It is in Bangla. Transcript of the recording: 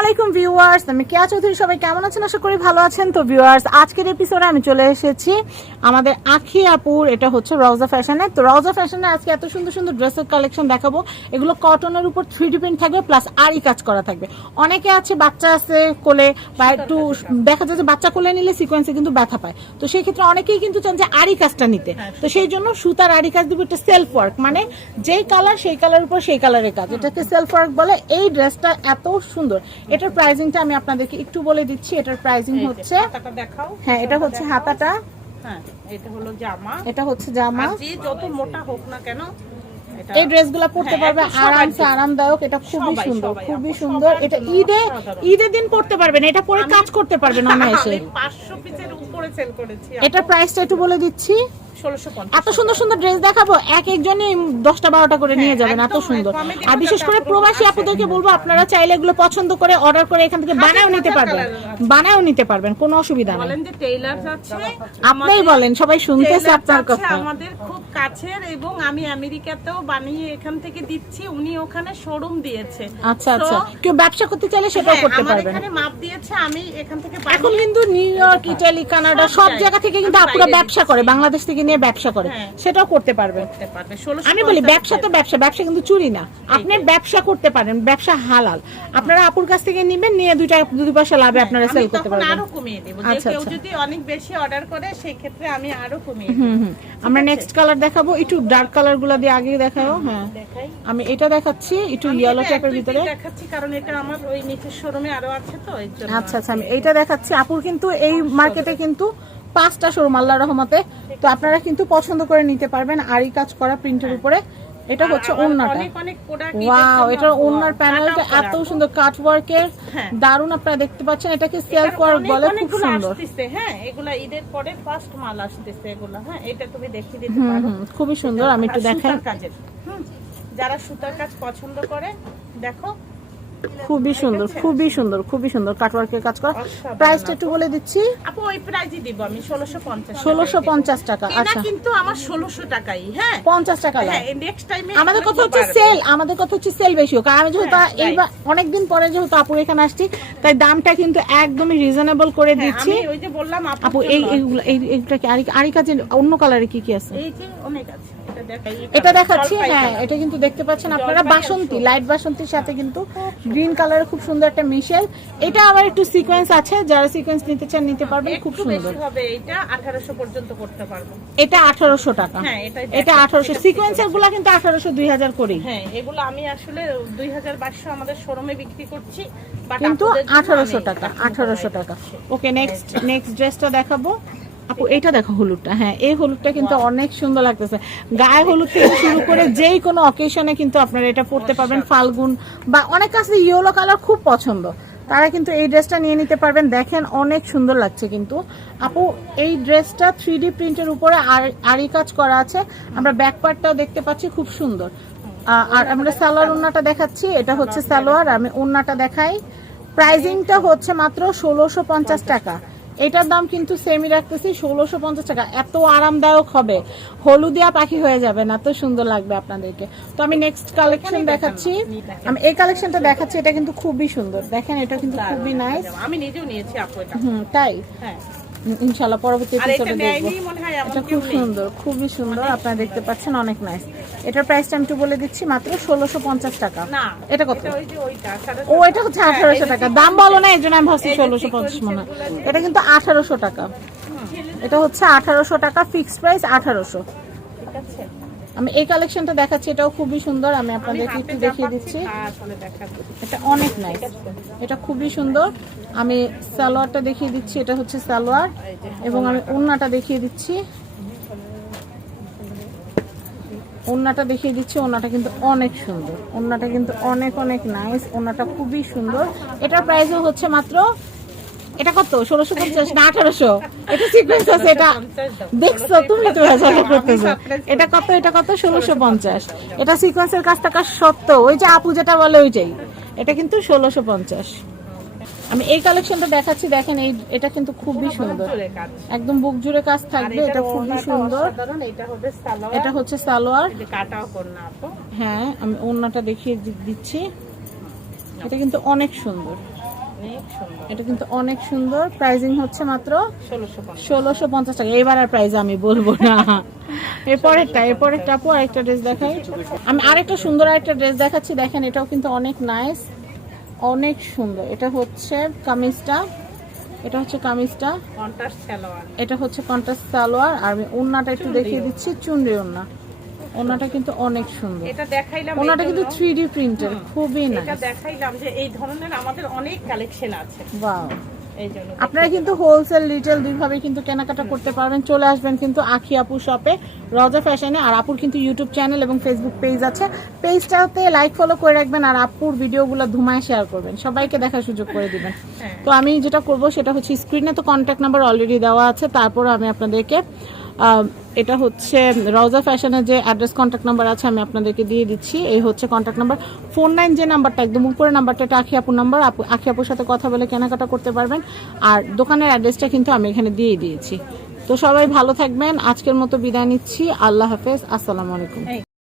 আলাইকুম ভিউয়ার্স, আমি কেয়া চৌধুরী। সবাই কেমন আছেন? আশা করি ভালো আছেন। তো ভিউয়ার্স, আজকের এপিসোডে আমি চলে এসেছি আমাদের আখি আপুর, এটা হচ্ছে রওজা ফ্যাশনে। তো রওজা ফ্যাশনে আজকে এত সুন্দর সুন্দর ড্রেসের কালেকশন দেখাবো। এগুলো কটনের উপর 3D প্রিন্ট থাকবে, প্লাস আরি কাজ করা থাকবে। অনেকে আছে বাচ্চা আছে কোলে, বা একটু দেখা যায় যে বাচ্চা কোলে নিলে সিকোয়েন্সে কিন্তু ব্যথা পায়। তো সেই ক্ষেত্রে অনেকেই কিন্তু চান যে আরি কাজটা নিতে। তো সেই জন্য সুতার আরি কাজ দিব, এটা সেলফ ওয়ার্ক, মানে যেই কালার সেই কালার উপর সেই কালারের কাজ, এটাকে সেলফ ওয়ার্ক বলে। এই ড্রেসটা এত সুন্দর। এটার প্রাইসিংটা আমি আপনাদেরকে একটু বলে দিচ্ছি। এটার প্রাইসিং হচ্ছে, হ্যাঁ এটা হচ্ছে হাতাটা, হ্যাঁ এটা হলো জামা, এটা হচ্ছে জামা। যে যত মোটা হোক না কেন এই ড্রেসগুলো পরতে পারবে আরামসে, আরামদায়ক। এটা খুবই সুন্দর, খুবই সুন্দর। এটা ঈদের দিন পরতে পারবেন, এটা পরে কাজ করতে পারবেন অনায়াসে। 500 পিসের উপরে সেল করেছি। এটা প্রাইসটা একটু বলে দিচ্ছি। 1650। এত সুন্দর সুন্দর ড্রেস দেখাবো, এক একজনই 10টা 12টা করে নিয়ে যাবেন, এত সুন্দর। আর বিশেষ করে প্রবাসী আপুদেরকে বলবো, আপনারা চাইলে এগুলো পছন্দ করে অর্ডার করে এখান থেকে বানায়ও নিতে পারবেন, কোনো অসুবিধা নেই। বলেন যে টেইলার আছে, আপনিই বলেন, সবাই শুনতেছে আপনার কথা। আমাদের খুব কাছের, এবং আমি আমেরিকাতেও বানিয়ে এখান থেকে দিচ্ছি, উনি ওখানে শোরুম দিয়েছে। আচ্ছা আচ্ছা, কেউ ব্যবসা করতে চাইলে সেটাও করতে পারবেন। এখানে মাপ দিয়েছে, আমি এখান থেকে এখন কিন্তু নিউ ইয়র্ক, ইতালি, কানাডা সব জায়গা থেকে কিন্তু আপুরা ব্যবসা করে, বাংলাদেশ থেকে নিয়ে ব্যবসা করে, সেটাও করতে পারবেন। আমি বলি ব্যবসা তো ব্যবসা, ব্যবসা কিন্তু চুরি না। আপনি ব্যবসা করতে পারেন, ব্যবসা হালাল। আপনারা আপুর কাছ থেকে নেবেন, নিয়ে দুই পয়সা লাভে আপনারা সেল করতে পারবেন। আরো কমিয়ে দেব, যে কেউ যদি অনেক বেশি অর্ডার করে সেই ক্ষেত্রে আমি আরো কমিয়ে দেব। আমরা নেক্সট কালার দেখাবো, একটু ডার্ক কালার গুলো দিয়ে আগে দেখাও। হ্যাঁ আমি এটা দেখাচ্ছি, একটু ইয়েলো টাইপের ভিতরে দেখাচ্ছি, কারণ এটা আমার ওই নিচের শোরুমে আরো আছে, তো এর জন্য। আচ্ছা আচ্ছা, আমি এইটা দেখাচ্ছি। আপুর কিন্তু এই মার্কেটে কিন্তু 5টা শোরুম আল্লাহর রহমতে। তো আপনারা কিন্তু পছন্দ করে নিতে পারবেন আরি কাজ করা প্রিন্টের উপরে। এটা হচ্ছে ওন্নাটা, ওয়াও, এটার ওন্নার প্যানেলটা এত সুন্দর কাট ওয়ার্কের, দারুন। আপনারা দেখতে পাচ্ছেন, এটাকে সেলফ ওয়ার্ক বলে, খুব সুন্দর। হ্যাঁ এগুলা ঈদের পরে ফার্স্ট মাল আসতেছে এগুলা। হ্যাঁ এটা তুমি দেখিয়ে দিতে পারো, খুবই সুন্দর। আমি একটু দেখাই, যারা সুতার কাজ পছন্দ করে দেখো, খুবই সুন্দর, খুবই সুন্দর, খুবই সুন্দর কাটওয়ার্কের কাজ করা। প্রাইসটা একটু বলে দিচ্ছি। আপু ওই প্রাইসই দিব আমি, 1650 টাকা। আচ্ছা, কিন্তু আমার 1600 টাকাই। হ্যাঁ 50 টাকা। হ্যাঁ নেক্সট টাইমে আমাদের কথা হচ্ছে সেল, আমাদের কথা হচ্ছে সেল বেশি হোক। আমি যেহেতু এইবার অনেকদিন পরে যেহেতু আপু এখানে আসছি, তাই দামটা কিন্তু একদমই রিজনেবল করে দিচ্ছি। ওই যে বললাম আপু, এইটা কি আরি কাজের অন্য কালারে কি কি আছে? এই যে অনেক আছে, এটা দেখাচ্ছি। হ্যাঁ এটা কিন্তু দেখতে পাচ্ছেন আপনারা, বাসন্তী, লাইট বাসন্তীর সাথে কিন্তু গ্রিন কালারের খুব সুন্দর একটা মিশেল। এটা আবার একটু সিকোয়েন্স আছে, যারা সিকোয়েন্স নিতে চান নিতে পারবেন, খুব সুন্দর হবে। এটা 1800 পর্যন্ত করতে পারবো। এটা 1800 টাকা। হ্যাঁ এটা 1800। সিকোয়েন্সের গুলা কিন্তু 1800 2000 করি। হ্যাঁ এগুলো আমি আসলে 2200 আমাদের শোরুমে বিক্রি করছি, কিন্তু 1800 টাকা, 1800 টাকা। ওকে, নেক্সট ড্রেসটা দেখাবো। আপু এটা দেখো, হলুদটা। হ্যাঁ এই হলুদটা কিন্তু অনেক সুন্দর লাগতেছে। গায়ে হলুদ থেকে শুরু করে যেই কোনো অকেশনে কিন্তু আপনারা এটা পরতে পারবেন। ফাল্গুন বা অনেক কাছে ইয়েলো কালার খুব পছন্দ, তারা কিন্তু এই ড্রেসটা নিয়ে নিতে পারবেন। দেখেন অনেক সুন্দর লাগছে কিন্তু। আপু এই ড্রেসটা 3D প্রিন্টের উপরে আরি কাজ করা আছে। আমরা ব্যাক পার্টটাও দেখতে পাচ্ছি, খুব সুন্দর। আর আমরা সালোয়ার ওন্নাটা দেখাচ্ছি, এটা হচ্ছে সালোয়ার। আমি ওন্নাটা দেখাই। প্রাইজিংটা হচ্ছে মাত্র 1650 টাকা। এটার দাম কিন্তু সেমই রাখতেছি, 1650 টাকা। এত আরামদায়ক হবে, হলুদিয়া পাখি হয়ে যাবে না, এত সুন্দর লাগবে আপনাদেরকে। তো আমি নেক্সট কালেকশন দেখাচ্ছি। আমি এই কালেকশনটা দেখাচ্ছি, এটা কিন্তু খুবই সুন্দর। দেখেন এটা কিন্তু খুবই নাইস। আমি নিজেও নিয়েছি আপু এটা। তাই? হ্যাঁ ইনশাআল্লাহ পরবর্তী এপিসোডে দেখব। এটা খুব এটা সুন্দর, খুবই সুন্দর। আপনারা দেখতে পাচ্ছেন, অনেক নাইস। এটার প্রাইসটা আমি একটু বলে দিচ্ছি, মাত্র 1650 টাকা। না এটা কত? ওই যে ওইটা ও এটা হচ্ছে 1800 টাকা। দাম বলো না, এজন্য আমি ভাবছি 1650 মনে। এটা কিন্তু 1800 টাকা। এটা হচ্ছে 1800 টাকা, ফিক্সড প্রাইস 1800। ঠিক আছে, আমি এই কালেকশনটা দেখাচ্ছি, এটাও খুবই সুন্দর। আমি আপনাদেরকে একটু দেখিয়ে দিচ্ছি। এটা অনেক নাইস, এটা খুবই সুন্দর। আমি সালোয়ারটা দেখিয়ে দিচ্ছি, এটা হচ্ছে সালোয়ার, এবং আমি ওন্নাটা দেখিয়ে দিচ্ছি। ওন্নাটা দেখিয়ে দিচ্ছি, ওন্নাটা কিন্তু অনেক সুন্দর, ওন্নাটা কিন্তু অনেক অনেক নাইস, ওন্নাটা খুবই সুন্দর। এটার প্রাইসও হচ্ছে মাত্র, এটা কত? 1650 না 1800? এটা সিকোয়েন্স আছে, এটা দেখছো তুমি তো ভাষা করতেছো। এটা কত? এটা কত? 1650। এটা সিকোয়েন্সের কাজ থাকা সত্ত্বেও, ওই যে আপু যেটা বলে ওইটাই, এটা কিন্তু 1650। আমি এই কালেকশনটা দেখাচ্ছি, দেখেন এটা কিন্তু খুবই সুন্দর, একদম বুক জুড়ে কাজ থাকবে। এটা খুবই সুন্দর। এটা হচ্ছে সালোয়ার। হ্যাঁ আমি ওন্নাটা দেখিয়ে দিচ্ছি, এটা কিন্তু অনেক সুন্দর। অনেক সুন্দর। এটা কিন্তু অনেক সুন্দর। প্রাইজিং হচ্ছে মাত্র 1650 1650 টাকা। এবার আর প্রাইস আমি বলবো না। এরপরেরটা আপু আরেকটা ড্রেস দেখাই। আমি আরেকটা সুন্দর আরেকটা ড্রেস দেখাচ্ছি, দেখেন এটাও কিন্তু অনেক নাইস, অনেক সুন্দর। এটা হচ্ছে কামিজটা, কন্ট্রাস্ট সালোয়ার। এটা হচ্ছে কন্ট্রাস্ট সালোয়ার। আর আমি ওড়নাটা একটু দেখিয়ে দিচ্ছি, চুনরি ওড়না। ওড়নাটা কিন্তু অনেক সুন্দর। এটা দেখাইলাম, ওড়নাটা কিন্তু 3D প্রিন্টের, খুবই এটা নাইস। দেখাইলাম যে এই ধরনের আমাদের অনেক কালেকশন আছে, ওয়াও। এই জন্য আপনারা কিন্তু হোলসেল রিটেল দুইভাবে কিন্তু কেনাকাটা করতে পারবেন। চলে আসবেন কিন্তু আখি আপু শপে, রজা ফ্যাশনে। আর আপুর কিন্তু ইউটিউব চ্যানেল এবং ফেসবুক পেজ আছে, পেজটাতে লাইক ফলো করে রাখবেন আর আপুর ভিডিওগুলো ধুমায় শেয়ার করবেন, সবাইকে দেখার সুযোগ করে দিবেন। তো আমি যেটা করব সেটা হচ্ছে স্ক্রিনে তো কন্ট্যাক্ট নাম্বার অলরেডি দেওয়া আছে, তারপর আমি আপনাদেরকে এটা হচ্ছে রওজা ফ্যাশনের যে অ্যাড্রেস কন্ট্যাক্ট নাম্বার আছে আমি আপনাদেরকে দিয়ে দিচ্ছি। এই হচ্ছে কন্ট্যাক্ট নাম্বার। ফোন লাইন যে নাম্বারটা একদম উপরে নাম্বারটা, এটা আখি আপুর নাম্বার। আখি আপুর সাথে কথা বলে কেনাকাটা করতে পারবেন। আর দোকানের অ্যাড্রেসটা কিন্তু আমি এখানে দিয়ে দিয়েছি। তো সবাই ভালো থাকবেন, আজকের মতো বিদায় নিচ্ছি। আল্লাহ হাফেজ, আসসালামু আলাইকুম।